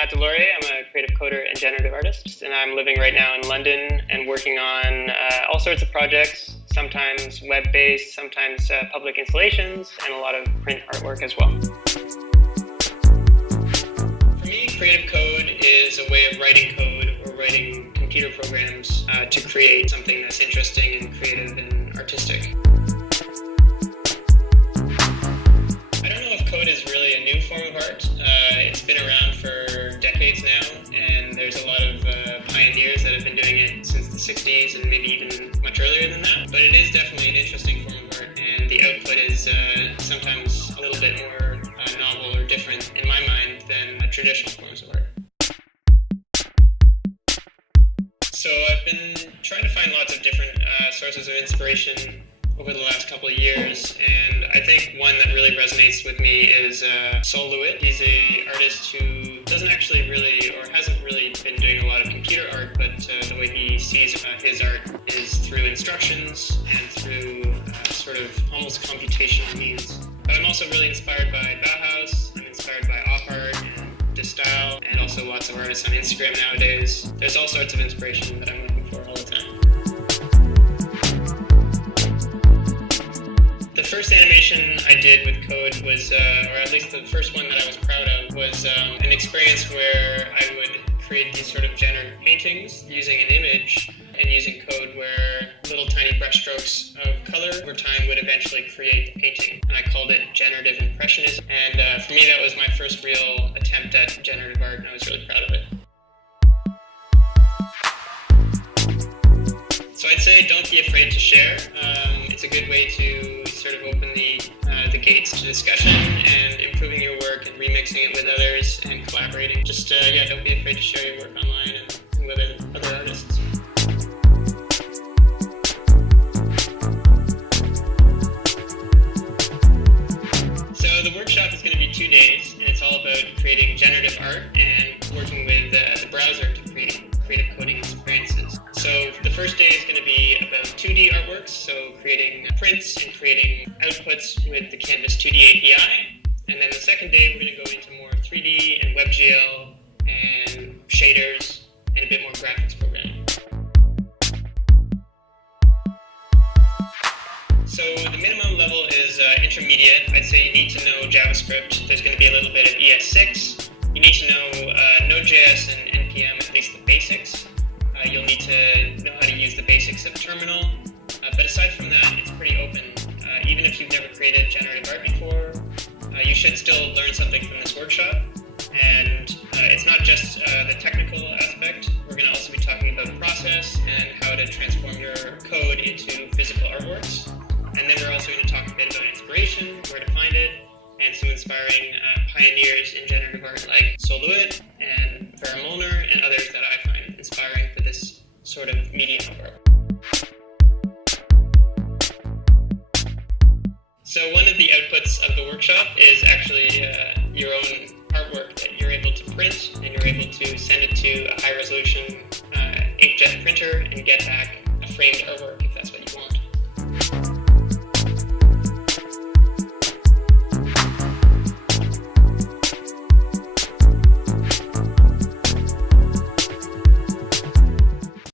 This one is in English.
Matt DesLauriers. I'm a creative coder and generative artist, and I'm living right now in London and working on all sorts of projects, sometimes web-based, sometimes public installations, and a lot of print artwork as well. For me, creative code is a way of writing code or writing computer programs to create something that's interesting and creative and artistic. I don't know if code is really a new form of art. It's been around for decades now, and there's a lot of pioneers that have been doing it since the 60s and maybe even much earlier than that. But it is definitely an interesting form of art, and the output is sometimes a little bit more novel or different in my mind than traditional forms of art. So I've been trying to find lots of different sources of inspiration over the last couple of years, and I think one that really resonates with me is Soluit. He's an artist who doesn't actually really, or hasn't really been doing a lot of computer art, but the way he sees his art is through instructions and through sort of almost computational means. But I'm also really inspired by Bauhaus, I'm inspired by op art and DeStyle, and also lots of artists on Instagram nowadays. There's all sorts of inspiration that I'm looking for all the time. The first animation I did with code was, or at least the first one that I was proud of, was an experience where I would create these sort of generative paintings using an image and using code where little tiny brushstrokes of color over time would eventually create the painting. And I called it generative impressionism. And for me, that was my first real attempt at generative art, and I was really proud of it. So I'd say don't be afraid to share. It's a good way to sort of open the gates to discussion and improving your work and remixing it with others and collaborating. Just, don't be afraid to share your work online and with other artists. So the workshop is going to be 2 days, and it's all about creating generative art and working with the browser to create creative coding experiences. So the first day is going to be about 2D artworks, so creating prints and creating outputs with the Canvas 2D API. And then the second day, we're going to go into more 3D and WebGL and shaders and a bit more graphics programming. So the minimum level is intermediate. I'd say you need to know JavaScript. There's going to be a little bit of ES6. You need to know Node.js and NPM, at least the basics. You'll need to know how to use the basics of terminal. But aside from that, it's pretty open. Even if you've never created generative art before, you should still learn something from this workshop. And it's not just the technical aspect. We're going to also be talking about process and how to transform your code into physical artworks. And then we're also going to talk a bit about inspiration, where to find it, and some inspiring pioneers in generative art like Soluit and Vera Molnar and others that I find inspiring for this sort of medium of art. So one of the outputs of the workshop is actually your own artwork that you're able to print, and you're able to send it to a high resolution inkjet printer and get back a framed artwork.